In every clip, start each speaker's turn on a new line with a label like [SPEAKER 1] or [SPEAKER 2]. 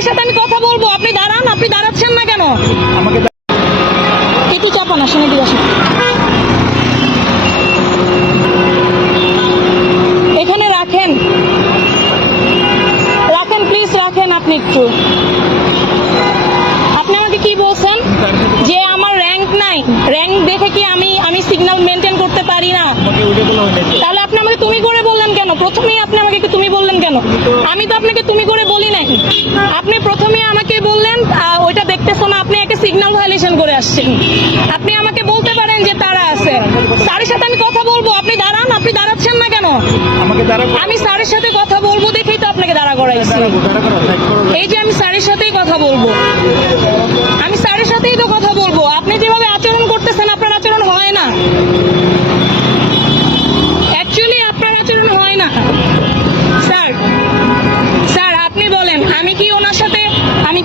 [SPEAKER 1] স্যারের সাথে আমি কথা বলব। আপনি দাঁড়ান আপনি দাঁড়াচ্ছেন না কেন?
[SPEAKER 2] আমাকে
[SPEAKER 1] একটু চাপান আসেন এদিকে আসেন এখানে রাখেন। রাখেন প্লিজ রাখেন আপনি একটু। আপনি আমাকে কি বলছেন? যে আমার র্যাঙ্ক নাই। র্যাঙ্ক দেখে কি আমি আমি সিগন্যাল মেনটেন করতে পারি না? তাহলে আপনি আমাকে তুমি করে বললেন কেন? প্রথমেই আপনি আমাকে তুমি বললেন কেন? আমি তো আপনাকে তুমি আপনি প্রথমে আমাকে বললেন ওইটা দেখতেছো না আপনি একে সিগন্যাল ভায়োলেশন করে আসছেন। আপনি আমাকে বলতে পারেন যে তারা আছে। স্যারের সাথে আমি কথা বলব। আপনি দাঁড়ান আপনি দাঁড়াচ্ছেন না কেন? আমি স্যারের সাথে কথা বলব দেখেই তো আপনাকে দাঁড়া করাইছি। এই যে আমি স্যারের সাথেই কথা বলব। আমি স্যারের সাথেই তো কথা বলব। আপনি যেভাবে আচরণ করতেছেন আপনার আচরণ হয় না।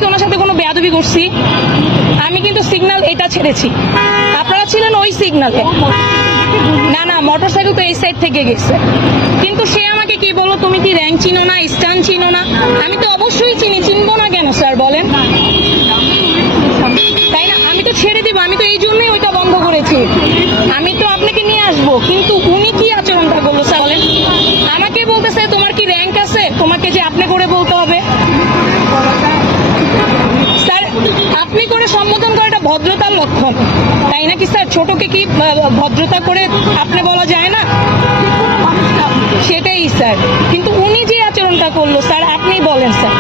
[SPEAKER 1] কি ওনার সাথে কোনো বেয়াদবি করছি। আমি কিন্তু সিগন্যাল এটা ছেড়েছি। আপনারা ছিলেন ওই সিগন্যালে না না মোটরসাইকেল তো এই সাইড থেকে গেছে। কিন্তু সে আমাকে কি বলল, তুমি কি র্যাঙ্ক চিনো না স্টান চিনো না? আমি তো অবশ্যই চিনি, চিনবো না কেন স্যার বলেন। তাই না? আমি তো ছেড়ে দিব, আমি তো এই জন্যই ওইটা বন্ধ করেছি। আমি তো আপনাকে নিয়ে আসব, কিন্তু উনি কি আচরণটা করল স্যার বলেন। আমাকে বলতেছে, তোমার কি র্যাঙ্ক আছে? তোমাকে যে আপনি করে বলতে হবে স্যার আপনি করে সম্বোধন করাটা ভদ্রতার লক্ষণ। তাই নাকি স্যার ছোটকে কি ভদ্রতা করে আপনি বলা যায় না? সেটাই স্যার। কিন্তু উনি যে আচরণটা করল, স্যার আপনি বলেন, স্যার।